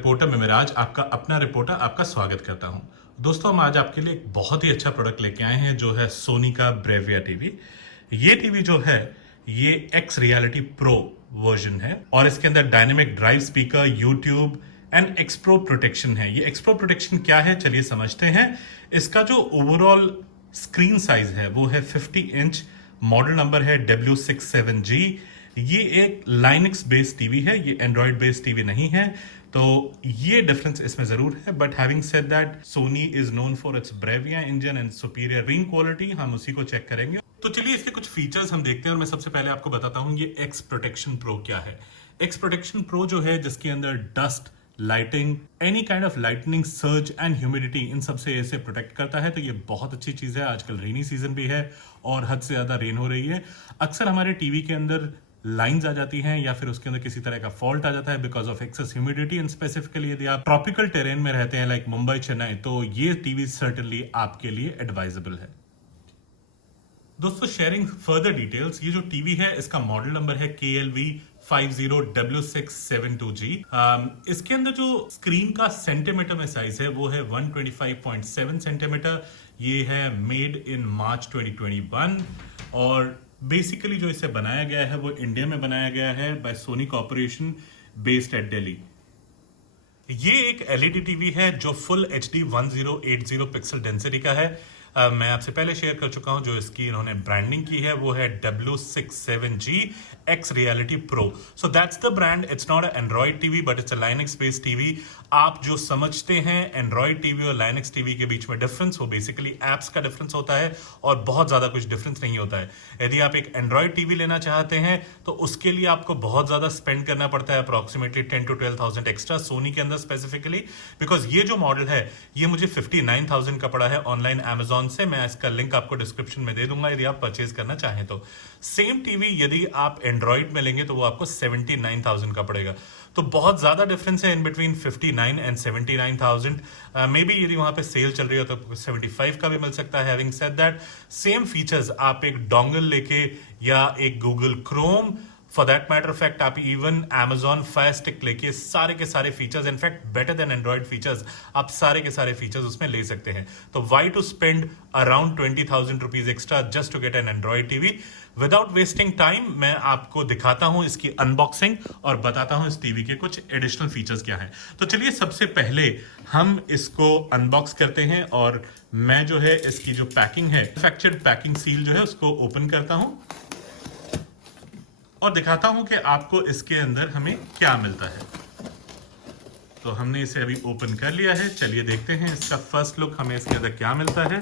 Reporter में मिराज, आपका अपना रिपोर्टर, आपका स्वागत करता हूं। दोस्तों, हम आज आपके लिए एक बहुत ही अच्छा प्रोडक्ट लेके आए हैं जो है सोनी का ब्रेविया टीवी। ये टीवी जो है ये एक्स रियलिटी प्रो वर्जन है और इसके अंदर dynamic drive speaker, YouTube and Xpro protection है। ये एक्सप्रो प्रोटेक्शन क्या है, चलिए समझते हैं। इसका जो ओवरऑल स्क्रीन साइज है वो है 50 इंच। मॉडल नंबर है W67G। ये एक लाइनक्स बेस्ड टीवी है, ये एंड्रॉइड बेस्ड टीवी नहीं है। तो ये डिफरेंस इसमें जरूर है, but having said that Sony is known for its Bravia engine and superior screen quality. हम उसी को चेक करेंगे। तो चलिए इसके कुछ फीचर्स हम देखते हैं और मैं सबसे पहले आपको बताता हूं ये एक्स प्रोटेक्शन प्रो क्या है। एक्स प्रोटेक्शन प्रो जो है, जिसके अंदर dust, lighting, any kind of lightning, surge and humidity, इन सबसे ऐसे प्रोटेक्ट करता है। तो ये बहुत अच्छी चीज है। आजकल रेनी सीजन भी है और हद से ज्यादा रेन हो रही है। अक्सर हमारे टीवी के अंदर लाइंस आ जाती हैं या फिर उसके अंदर किसी तरह का फॉल्ट आ जाता है because of excess humidity. And specifically यदि आप ट्रॉपिकल टेरेन में रहते हैं लाइक मुंबई, चेन्नई, तो ये टीवी सर्टेनली आपके लिए एडवाइजेबल है। दोस्तों, शेयरिंग फर्दर डिटेल्स, ये जो टीवी है इसका मॉडल नंबर है KLV50W672G। इसके अंदर जो स्क्रीन का सेंटीमीटर में साइज है वो है 125.7 सेंटीमीटर। ये है मेड इन मार्च 2021 और बेसिकली जो इसे बनाया गया है वो इंडिया में बनाया गया है by Sony Corporation based at Delhi. ये एक एलईडी टीवी है जो फुल HD 1080 पिक्सल डेंसिटी का है। मैं आपसे पहले शेयर कर चुका हूं, जो इसकी इन्होंने ब्रांडिंग की है वो है W67G X Reality Pro। So that's the brand. It's not a Android TV but it's a Linux based TV. आप जो समझते हैं एंड्रॉइड टीवी और लाइनक्स टीवी के बीच में डिफरेंस, वो बेसिकली एप्स का डिफरेंस होता है और बहुत ज्यादा कुछ डिफरेंस नहीं होता है। यदि आप एक एंड्रॉइड टीवी लेना चाहते हैं तो उसके लिए आपको बहुत ज्यादा स्पेंड करना पड़ता है, अप्रोक्सीमेटली 10 to 12,000 एक्स्ट्रा सोनी के अंदर स्पेसिफिकली। बिकॉज ये जो मॉडल है ये मुझे 59,000 का पड़ा है ऑनलाइन Amazon से। मैं इसका लिंक आपको डिस्क्रिप्शन में दे दूंगा यदि आप परचेज करना चाहें तो। सेम टीवी यदि आप एंड्रॉइड में लेंगे तो वो आपको 79,000 का पड़ेगा। तो बहुत ज्यादा डिफरेंस है in between 59 and 79,000। May be यदि वहां पे सेल चल रही हो तो 75 का भी मिल सकता है। Having said that, same features आप एक डोंगल लेके या एक Google Chrome, for that matter fact आप इवन Amazon Fire Stick लेके सारे के सारे features, in fact better than Android features, आप सारे के सारे फीचर्स उसमें ले सकते हैं। तो why to spend around 20,000 rupees extra just to get an Android TV. Without wasting time मैं आपको दिखाता हूं इसकी अनबॉक्सिंग और बताता हूं इस टीवी के कुछ एडिशनल फीचर्स क्या हैं। तो चलिए सबसे पहले हम इसको अनबॉक्स करते हैं और मैं जो है इसकी जो पैकिंग है, मैन्युफैक्चर्ड पैकिंग सील जो है उसको ओपन करता हूं और दिखाता हूं कि आपको इसके अंदर हमें क्या मिलता है। तो हमने इसे अभी ओपन कर लिया है। चलिए देखते हैं इसका फर्स्ट लुक, हमें इसके अंदर क्या मिलता है।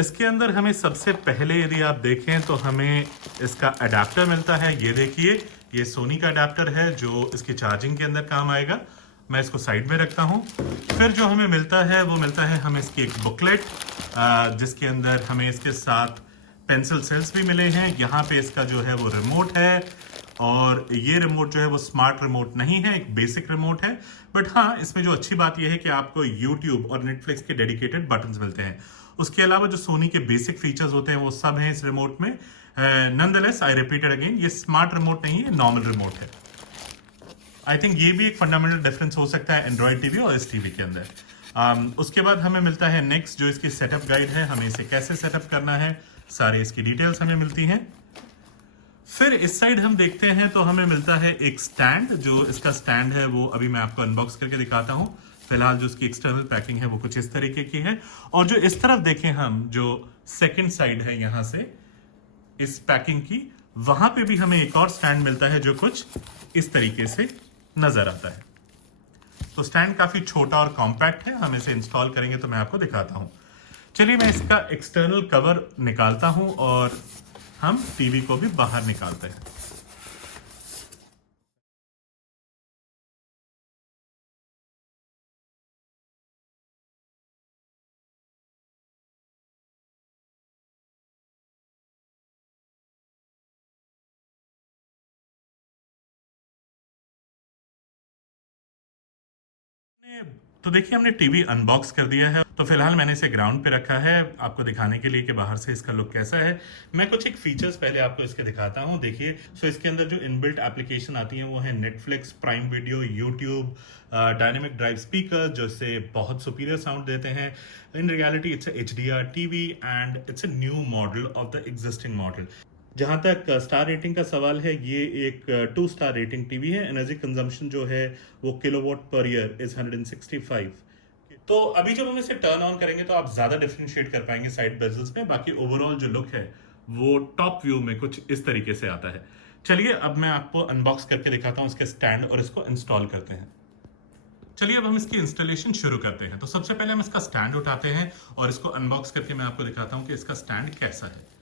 इसके अंदर हमें सबसे पहले यदि आप देखें तो हमें इसका अडेप्टर मिलता है। ये देखिए, ये सोनी का अडेप्टर है जो इसकी चार्जिंग के अंदर काम आएगा। मैं इसको साइड में रखता हूं। फिर जो हमें मिलता है वो मिलता है हमें इसकी एक बुकलेट, जिसके अंदर हमें इसके साथ पेंसिल सेल्स भी मिले हैं। यहाँ पे इसका जो है वो रिमोट है और ये रिमोट जो है वो स्मार्ट रिमोट नहीं है, एक बेसिक रिमोट है। बट हाँ, इसमें जो अच्छी बात यह है कि आपको YouTube और Netflix के डेडिकेटेड बटन्स मिलते हैं। उसके अलावा जो सोनी के बेसिक फीचर्स होते हैं वो सब हैं इस रिमोट में। नॉनदलेस, आई रिपीटेड अगेन, ये स्मार्ट रिमोट नहीं है, नॉर्मल रिमोट है। आई थिंक ये भी एक फंडामेंटल डिफरेंस हो सकता है एंड्रॉइड टीवी और इस टीवी के अंदर। उसके बाद हमें मिलता है नेक्स्ट जो इसकी सेटअप गाइड है, हमें इसे कैसे सेटअप करना है, सारे इसकी डिटेल्स हमें मिलती हैं। फिर इस साइड हम देखते हैं तो हमें मिलता है एक स्टैंड। जो इसका स्टैंड है वो अभी मैं आपको अनबॉक्स करके दिखाता हूं। फिलहाल जो इसकी एक्सटर्नल पैकिंग है वो कुछ इस तरीके की है। और जो इस तरफ देखें हम, जो सेकंड साइड है यहां से इस पैकिंग की, वहां पे भी हमें एक और स्टैंड मिलता है जो कुछ इस तरीके से नजर आता है। तो स्टैंड काफी छोटा और कॉम्पैक्ट है। हम इसे इंस्टॉल करेंगे तो मैं आपको दिखाता हूं। चलिए मैं इसका एक्सटर्नल कवर निकालता हूं और हम टीवी को भी बाहर निकालते हैं। तो देखिए हमने टीवी अनबॉक्स कर दिया है। तो फिलहाल मैंने इसे ग्राउंड पे रखा है आपको दिखाने के लिए कि बाहर से इसका लुक कैसा है। मैं कुछ एक फीचर्स पहले आपको इसके दिखाता हूँ। देखिए सो इसके अंदर जो इनबिल्ट एप्लीकेशन आती हैं वो है Netflix, prime video, YouTube, dynamic drive speaker जो इससे बहुत सुपीरियर साउंड देते हैं। In reality it's HDR TV and it's a new model of the existing model. जहाँ तक स्टार रेटिंग का सवाल है, ये एक 2 स्टार रेटिंग टीवी है। एनर्जी कंजम्पशन जो है वो किलोवाट पर ईयर इज 165। तो अभी जब हम इसे टर्न ऑन करेंगे तो आप ज्यादा डिफरेंशिएट कर पाएंगे साइड बेजल्स में। बाकी ओवरऑल जो लुक है वो टॉप व्यू में कुछ इस तरीके से आता है। चलिए अब मैं आपको अनबॉक्स करके दिखाता हूँ इसके स्टैंड और इसको इंस्टॉल करते हैं। चलिए अब हम इसकी इंस्टॉलेशन शुरू करते हैं। तो सबसे पहले हम इसका स्टैंड उठाते हैं और इसको अनबॉक्स करके मैं आपको दिखाता हूँ कि इसका स्टैंड कैसा है।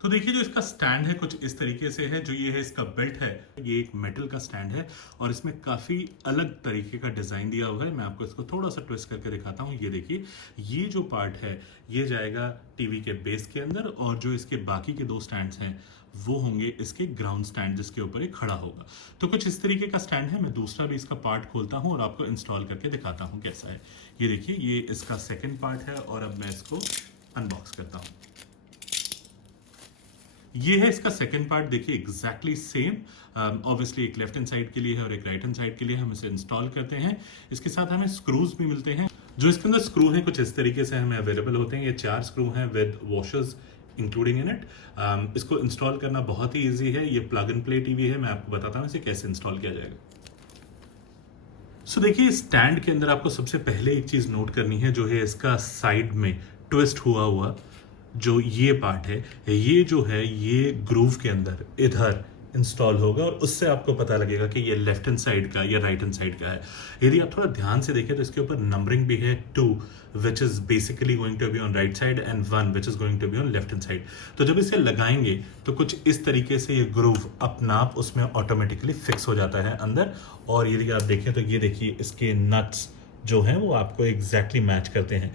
तो देखिए जो इसका स्टैंड है कुछ इस तरीके से है। जो ये है इसका बेल्ट है, ये एक मेटल का स्टैंड है और इसमें काफी अलग तरीके का डिजाइन दिया हुआ है। मैं आपको इसको थोड़ा सा ट्विस्ट करके दिखाता हूँ। ये देखिए ये जो पार्ट है ये जाएगा टीवी के बेस के अंदर और जो इसके बाकी के 2 स्टैंड्स हैं वो होंगे इसके ग्राउंड स्टैंड जिसके ऊपर ये खड़ा होगा। तो कुछ इस तरीके का स्टैंड है। मैं दूसरा भी इसका पार्ट खोलता हूँ और आपको इंस्टॉल करके दिखाता हूँ कैसा है। ये देखिए ये इसका सेकेंड पार्ट है और अब मैं इसको अनबॉक्स करता हूँ। ये है इसका सेकंड पार्ट। देखिए एग्जैक्टली सेम। ऑब्वियसली एक लेफ्ट हैंड साइड के लिए है और एक राइट हैंड साइड के लिए। हम इसे इंस्टॉल करते हैं। इसके साथ हमें स्क्रूज भी मिलते हैं। जो इसके अंदर स्क्रू हैं कुछ इस तरीके से हमें अवेलेबल होते हैं। ये 4 स्क्रू हैं with washers including in it. इसको इंस्टॉल करना बहुत ही ईजी है। ये प्लग एंड प्ले टीवी है। मैं आपको बताता हूँ इसे कैसे इंस्टॉल किया जाएगा। सो देखिए स्टैंड के अंदर आपको सबसे पहले एक चीज नोट करनी है, जो है इसका साइड में ट्विस्ट हुआ जो ये पार्ट है, ये जो है ये ग्रूव के अंदर इधर इंस्टॉल होगा और उससे आपको पता लगेगा कि ये लेफ्ट हैंड साइड का या राइट हैंड साइड का है। यदि आप थोड़ा ध्यान से देखें तो इसके ऊपर नंबरिंग भी है 2 which is basically going to be on right side and 1 which is going to be on left hand side. तो जब इसे लगाएंगे तो कुछ इस तरीके से ये ग्रूव अपना आप उसमें ऑटोमेटिकली फिक्स हो जाता है अंदर। और यदि आप देखें तो ये देखिए इसके नट्स जो हैं वो आपको एग्जैक्टली मैच करते हैं।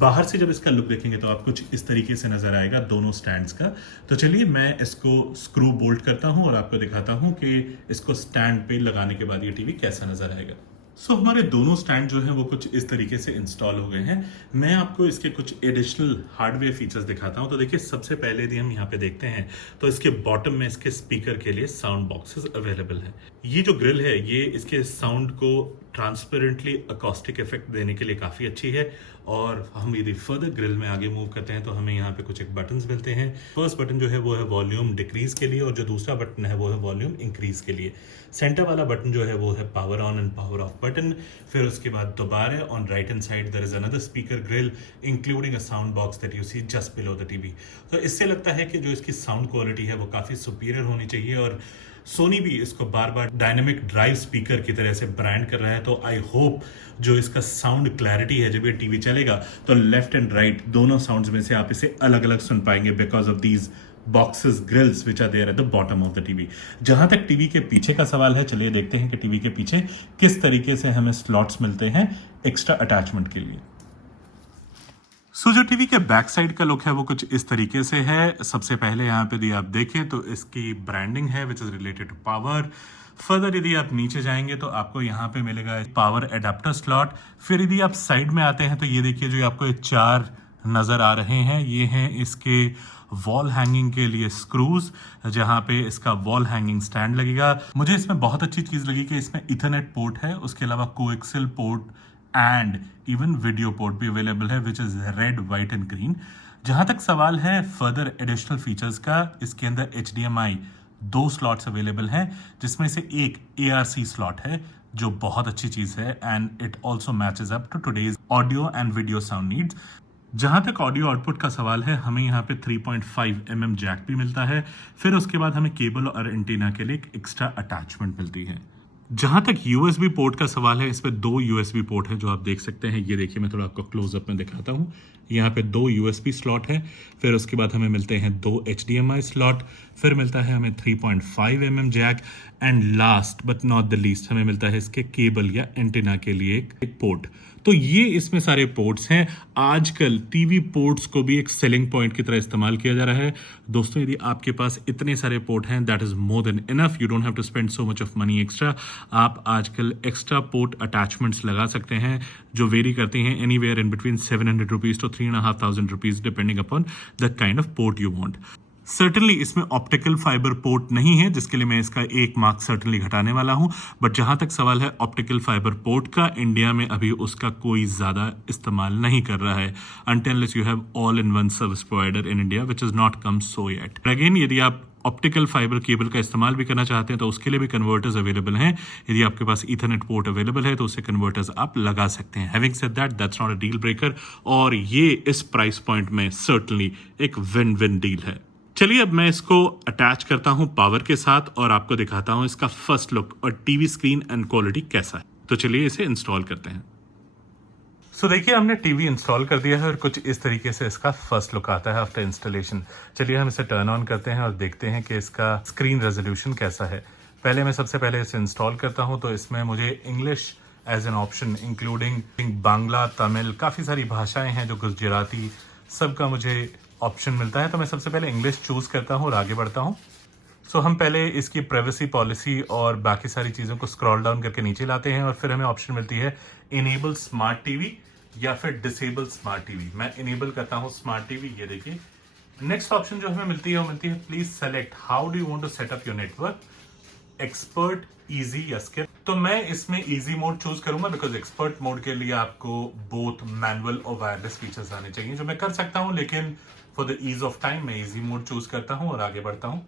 बाहर से जब इसका लुक देखेंगे तो आप कुछ इस तरीके से नजर आएगा दोनों स्टैंड्स का। तो चलिए मैं इसको स्क्रू बोल्ट करता हूं और आपको दिखाता हूं कि इसको स्टैंड पे लगाने के बाद ये टीवी कैसा नजर आएगा। सो हमारे दोनों स्टैंड जो हैं वो कुछ इस तरीके से इंस्टॉल हो गए हैं। मैं आपको इसके कुछ एडिशनल हार्डवेयर फीचर्स दिखाता हूं। तो देखिए सबसे पहले यदि हम यहाँ पे देखते हैं तो इसके बॉटम में इसके स्पीकर के लिए साउंड बॉक्सेस अवेलेबल हैं। ये जो ग्रिल है ये इसके साउंड को ट्रांसपेरेंटली अकॉस्टिक इफेक्ट देने के लिए काफ़ी अच्छी है। और हम यदि फर्दर ग्रिल में आगे मूव करते हैं तो हमें यहाँ पे कुछ एक बटन्स मिलते हैं। फर्स्ट बटन जो है वो है वॉल्यूम डिक्रीज के लिए और जो दूसरा बटन है वो है वॉल्यूम इंक्रीज के लिए। सेंटर वाला बटन जो है वो है power on and power off button. फिर उसके बाद दोबारा on right hand side there is another speaker grill including a sound box that you see just below the TV. तो इससे लगता है कि जो इसकी साउंड क्वालिटी है वो काफ़ी सुपीरियर होनी चाहिए। और सोनी भी इसको बार बार डायनेमिक ड्राइव स्पीकर की तरह से ब्रांड कर रहा है। तो आई होप जो इसका साउंड क्लैरिटी है जब ये टीवी चलेगा तो लेफ्ट एंड राइट दोनों साउंड्स में से आप इसे अलग अलग सुन पाएंगे because of these boxes grills which are there at the bottom of the TV. जहां तक टीवी के पीछे का सवाल है, चलिए देखते हैं कि टीवी के पीछे किस तरीके से हमें स्लॉट्स मिलते हैं एक्स्ट्रा अटैचमेंट के लिए। सो जो टीवी के बैक साइड का लुक है वो कुछ इस तरीके से है। सबसे पहले यहाँ पे यदि आप देखें तो इसकी ब्रांडिंग है which is related to power. Further यदि आप नीचे जाएंगे तो आपको यहाँ पे मिलेगा पावर एडाप्टर स्लॉट। फिर यदि आप साइड में आते हैं तो ये देखिए जो आपको ये 4 नजर आ रहे हैं ये हैं इसके वॉल हैंगिंग के लिए स्क्रूज, जहाँ पे इसका वॉल हैंगिंग स्टैंड लगेगा। मुझे इसमें बहुत अच्छी चीज लगी कि इसमें इथरनेट पोर्ट है, उसके अलावा coaxial port and even video port भी अवेलेबल है which is red, white and green. जहां तक सवाल है फर्दर एडिशनल फीचर्स का, इसके अंदर HDMI 2 स्लॉट्स अवेलेबल हैं जिसमें से एक ARC स्लॉट है जो बहुत अच्छी चीज है and it also matches up to today's audio and video sound needs. जहां तक ऑडियो आउटपुट का सवाल है हमें यहाँ पे 3.5 mm जैक भी मिलता है। फिर उसके बाद हमें केबल और एंटीना के लिए एक एक्स्ट्रा अटैचमेंट मिलती है। जहां तक USB पोर्ट का सवाल है इसमें 2 USB पोर्ट है जो आप देख सकते हैं। ये देखिए मैं थोड़ा आपको क्लोजअप में दिखाता हूँ। यहाँ पे 2 USB स्लॉट है। फिर उसके बाद हमें मिलते हैं 2 HDMI स्लॉट। फिर मिलता है हमें 3.5 mm jack and last but not the least हमें मिलता है इसके केबल या एंटीना के लिए एक पोर्ट। तो ये इसमें सारे पोर्ट्स हैं। आजकल टीवी पोर्ट्स को भी एक सेलिंग पॉइंट की तरह इस्तेमाल किया जा रहा है। दोस्तों, यदि आपके पास इतने सारे पोर्ट हैं, that is more than enough. You don't have to spend so much of money extra. आप आजकल एक्स्ट्रा पोर्ट अटैचमेंट्स लगा सकते हैं जो वेरी करती हैं anywhere in between 700 rupees to 3,500 rupees depending upon the kind of port you want. Certainly इसमें optical fibre port नहीं है, जिसके लिए मैं इसका एक मार्क सर्टनली घटाने वाला हूं। बट जहां तक सवाल है ऑप्टिकल फाइबर पोर्ट का, इंडिया में अभी उसका कोई ज्यादा इस्तेमाल नहीं कर रहा है until unless you have all in one service provider in India, which has not come so yet. Again, यदि आप ऑप्टिकल फाइबर केबल का इस्तेमाल भी करना चाहते हैं तो उसके लिए भी कन्वर्टर्स अवेलेबल हैं। यदि आपके पास ईथरनेट पोर्ट अवेलेबल है तो उससे कन्वर्टर्स आप लगा सकते हैं। Having said that, that's not a deal breaker, और ये इस प्राइस पॉइंट में सर्टनली एक विन विन डील है। चलिए अब मैं इसको अटैच करता हूं पावर के साथ और आपको दिखाता हूं इसका फर्स्ट लुक और टीवी स्क्रीन एंड क्वालिटी कैसा है। तो चलिए इसे इंस्टॉल करते हैं। सो देखिए, हमने टीवी इंस्टॉल कर दिया है और कुछ इस तरीके से इसका फर्स्ट लुक आता है आफ्टर इंस्टॉलेशन। चलिए हम इसे टर्न ऑन करते हैं और देखते हैं कि इसका स्क्रीन रेजोल्यूशन कैसा है। पहले मैं सबसे पहले इसे इंस्टॉल करता हूं तो इसमें मुझे English as an option, including Bangla, Tamil, काफ़ी सारी भाषाएं हैं, जो गुजराती, सबका मुझे ऑप्शन मिलता है। तो मैं सबसे पहले इंग्लिश चूज करता हूँ और आगे बढ़ता हूँ। सो हम पहले इसकी प्राइवेसी पॉलिसी और बाकी सारी चीज़ों को स्क्रॉल डाउन करके नीचे लाते हैं और फिर हमें ऑप्शन मिलती है इनेबल स्मार्ट टीवी या फिर डिसेबल स्मार्ट टीवी। मैं इनेबल करता हूँ स्मार्ट टीवी। ये देखिए, नेक्स्ट ऑप्शन जो हमें मिलती है वो मिलती है please select how do you want to set up your network, expert, easy या स्किप। तो मैं इसमें इजी मोड चूज करूंगा बिकॉज एक्सपर्ट मोड के लिए आपको बोथ मैनुअल और वायरलेस फीचर्स आने चाहिए, जो मैं कर सकता हूं, लेकिन for the ease of time मैं इजी मोड चूज करता हूं और आगे बढ़ता हूं।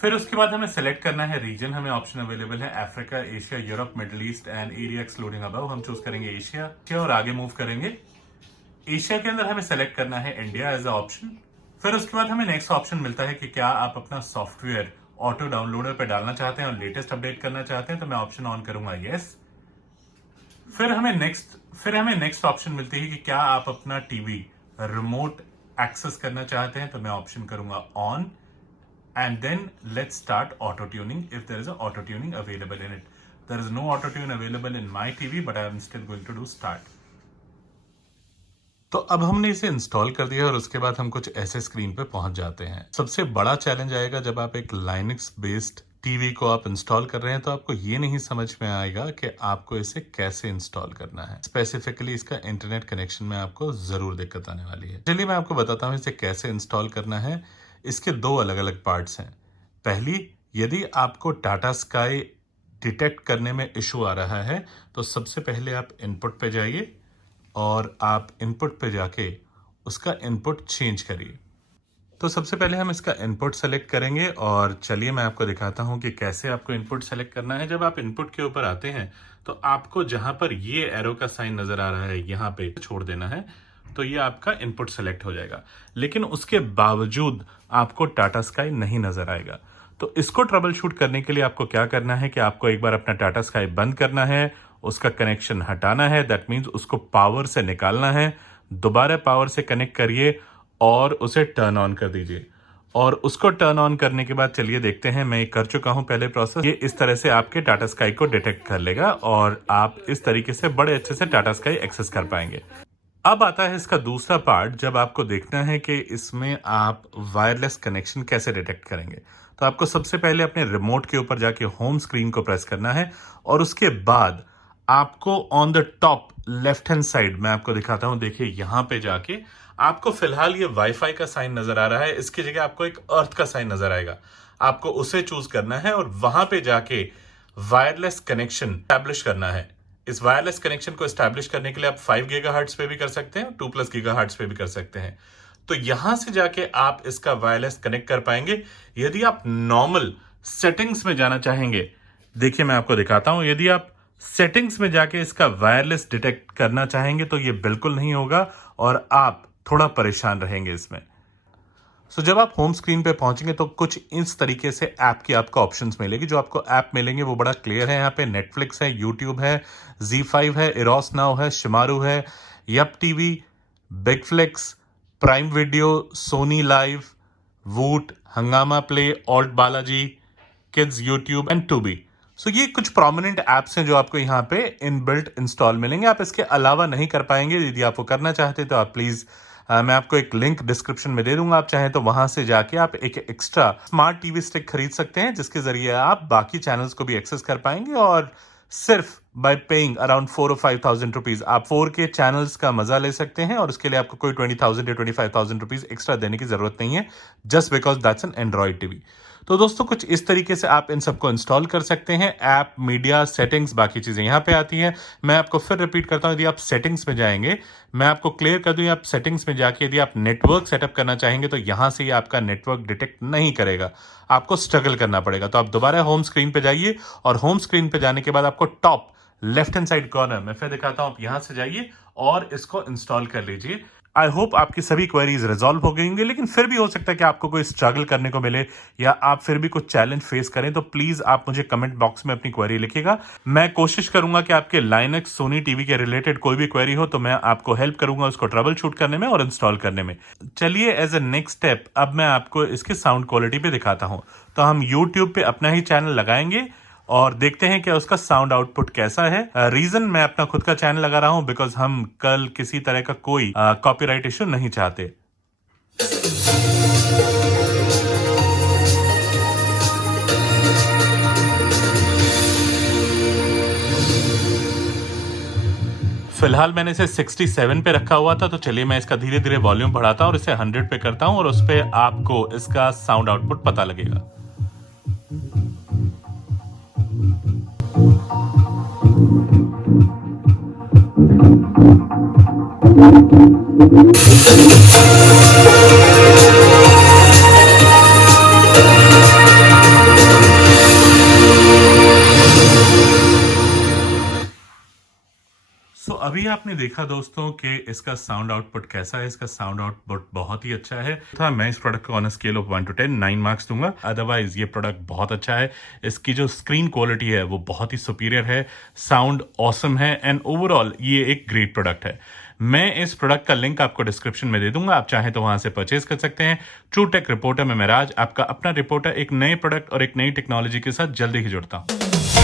फिर उसके बाद हमें सेलेक्ट करना है रीजन। हमें ऑप्शन अवेलेबल है Africa, Asia, Europe, middle east and area excluding above. हम चूज करेंगे एशिया और आगे मूव करेंगे। एशिया के अंदर हमें सेलेक्ट करना है इंडिया एज अ ऑप्शन। फिर उसके बाद हमें नेक्स्ट ऑप्शन मिलता है कि क्या आप अपना सॉफ्टवेयर ऑटो डाउनलोडर पे डालना चाहते हैं और लेटेस्ट अपडेट करना चाहते हैं, तो मैं ऑप्शन ऑन करूंगा यस। फिर हमें नेक्स्ट ऑप्शन मिलती है कि क्या आप अपना टीवी रिमोट एक्सेस करना चाहते हैं, तो मैं ऑप्शन करूंगा on. And then let's start auto tuning if there is a auto tuning available in it. There is no auto tune available in my TV but I am still going to do start. तो अब हमने इसे install कर दिया और उसके बाद हम कुछ ऐसे स्क्रीन पे पहुंच जाते हैं। सबसे बड़ा चैलेंज आएगा जब आप एक लाइनक्स बेस्ड टीवी को आप इंस्टॉल कर रहे हैं, तो आपको ये नहीं समझ में आएगा कि आपको इसे कैसे इंस्टॉल करना है। स्पेसिफिकली इसका इंटरनेट कनेक्शन में आपको जरूर दिक्कत आने वाली है। चलिए मैं आपको बताता हूँ इसे कैसे इंस्टॉल करना है। इसके दो अलग अलग पार्ट्स हैं। पहली, यदि आपको टाटा स्काई डिटेक्ट करने में इशू आ रहा है तो सबसे पहले आप इनपुट पे जाइए और आप इनपुट पे जाके उसका इनपुट चेंज करिए। तो सबसे पहले हम इसका इनपुट सेलेक्ट करेंगे और चलिए मैं आपको दिखाता हूं कि कैसे आपको इनपुट सेलेक्ट करना है। जब आप इनपुट के ऊपर आते हैं तो आपको जहां पर ये एरो का साइन नजर आ रहा है यहां पे छोड़ देना है, तो ये आपका इनपुट सेलेक्ट हो जाएगा। लेकिन उसके बावजूद आपको टाटा स्काई नहीं नजर आएगा। तो इसको ट्रबल शूट करने के लिए आपको क्या करना है कि आपको एक बार अपना टाटा स्काई बंद करना है, उसका कनेक्शन हटाना है, दैट मीन्स उसको पावर से निकालना है, दोबारा पावर से कनेक्ट करिए और उसे टर्न ऑन कर दीजिए। और उसको टर्न ऑन करने के बाद चलिए देखते हैं, मैं कर चुका हूं पहले प्रोसेस। ये इस तरह से आपके टाटा स्काई को डिटेक्ट कर लेगा और आप इस तरीके से बड़े अच्छे से टाटा स्काई एक्सेस कर पाएंगे। अब आता है इसका दूसरा पार्ट, जब आपको देखना है कि इसमें आप वायरलेस कनेक्शन कैसे डिटेक्ट करेंगे। तो आपको सबसे पहले अपने रिमोट के ऊपर जाके होम स्क्रीन को प्रेस करना है और उसके बाद आपको on the top left hand side, मैं आपको दिखाता हूं, देखिए यहां पे जाके आपको फिलहाल ये वाईफाई का साइन नजर आ रहा है, इसकी जगह आपको एक अर्थ का साइन नजर आएगा। आपको उसे चूज करना है और वहां पे जाके वायरलेस कनेक्शन एस्टैब्लिश करना है। इस वायरलेस कनेक्शन को एस्टैब्लिश करने के लिए आप 5 गीगाहर्ट्ज पे भी कर सकते हैं, 2+ गीगाहर्ट्ज पे भी कर सकते हैं। तो यहां से जाके आप इसका वायरलेस कनेक्ट कर पाएंगे। यदि आप नॉर्मल सेटिंग्स में जाना चाहेंगे, देखिए मैं आपको दिखाता हूं, यदि आप सेटिंग्स में जाके इसका वायरलेस डिटेक्ट करना चाहेंगे तो ये बिल्कुल नहीं होगा और आप थोड़ा परेशान रहेंगे इसमें। सो जब आप होम स्क्रीन पे पहुंचेंगे तो कुछ इस तरीके से ऐप की आपको ऑप्शंस मिलेगी। जो आपको ऐप मिलेंगे वो बड़ा क्लियर है। यहाँ पे नेटफ्लिक्स है, यूट्यूब है, Z5 है, इरोस नाउ है, शिमारू है, Yupp TV, Big Flix, Prime Video, Sony Liv, Voot, Hungama Play, ALT Balaji, Kids YouTube and Tubi. So ये कुछ प्रोमिनेंट ऐप्स हैं जो आपको यहाँ पे इनबिल्ट इंस्टॉल मिलेंगे। आप इसके अलावा नहीं कर पाएंगे। यदि आप वो करना चाहते तो आप प्लीज मैं आपको एक लिंक डिस्क्रिप्शन में दे दूंगा। आप चाहें तो वहां से जाके आप एक एक्स्ट्रा स्मार्ट टीवी स्टिक खरीद सकते हैं, जिसके जरिए आप बाकी चैनल्स को भी एक्सेस कर पाएंगे और सिर्फ बाय पेइंग अराउंड 4 और 5,000 रुपीज आप 4K चैनल्स का मजा ले सकते हैं। और उसके लिए आपको कोई 20,000 या 25,000 रुपीज एक्स्ट्रा देने की जरूरत नहीं है, just because that's an Android TV. तो दोस्तों कुछ इस तरीके से आप इन सबको इंस्टॉल कर सकते हैं। ऐप, मीडिया, सेटिंग्स, बाकी चीजें यहाँ पे आती हैं। मैं आपको फिर रिपीट करता हूँ, यदि आप सेटिंग्स में जाएंगे, मैं आपको क्लियर कर दूं, आप सेटिंग्स में जाके यदि आप नेटवर्क सेटअप करना चाहेंगे तो यहां से ये आपका नेटवर्क डिटेक्ट नहीं करेगा, आपको स्ट्रगल करना पड़ेगा। तो आप दोबारा होम स्क्रीन पे जाइए और होम स्क्रीन पे जाने के बाद आपको top left hand side corner में फिर दिखाता हूं, आप यहां से जाइए और इसको इंस्टॉल कर लीजिए। आई होप आपकी सभी क्वेरीज रिजॉल्व हो गई होंगी, लेकिन फिर भी हो सकता है कि आपको कोई स्ट्रगल करने को मिले या आप फिर भी कुछ चैलेंज फेस करें, तो प्लीज आप मुझे कमेंट बॉक्स में अपनी क्वेरी लिखिएगा। मैं कोशिश करूंगा कि आपके लाइनक्स सोनी टीवी के रिलेटेड कोई भी क्वेरी हो तो मैं आपको हेल्प करूंगा उसको ट्रबल शूट करने में और इंस्टॉल करने में। चलिए एज ए नेक्स्ट स्टेप अब मैं आपको इसकी साउंड क्वालिटी पे दिखाता हूं। तो हम यूट्यूब पे अपना ही चैनल लगाएंगे और देखते हैं कि उसका साउंड आउटपुट कैसा है। रीजन मैं अपना खुद का चैनल लगा रहा हूं बिकॉज हम कल किसी तरह का कोई कॉपीराइट इश्यू नहीं चाहते। फिलहाल मैंने इसे 67 पे रखा हुआ था, तो चलिए मैं इसका धीरे धीरे वॉल्यूम बढ़ाता हूं और इसे 100 पे करता हूं और उस पर आपको इसका साउंड आउटपुट पता लगेगा। सो अभी आपने देखा दोस्तों कि इसका साउंड आउटपुट कैसा है। इसका साउंड आउटपुट बहुत ही अच्छा है। मैं इस प्रोडक्ट को on scale of 1 to 10 9 marks दूंगा। अदरवाइज ये प्रोडक्ट बहुत अच्छा है। इसकी जो स्क्रीन क्वालिटी है वो बहुत ही सुपीरियर है, साउंड ऑसम है एंड ओवरऑल ये एक ग्रेट प्रोडक्ट है। मैं इस प्रोडक्ट का लिंक आपको डिस्क्रिप्शन में दे दूंगा, आप चाहें तो वहां से परचेज कर सकते हैं। ट्रू टेक रिपोर्टर में मैं राज, आपका अपना रिपोर्टर, एक नए प्रोडक्ट और एक नई टेक्नोलॉजी के साथ जल्दी ही जुड़ता हूं।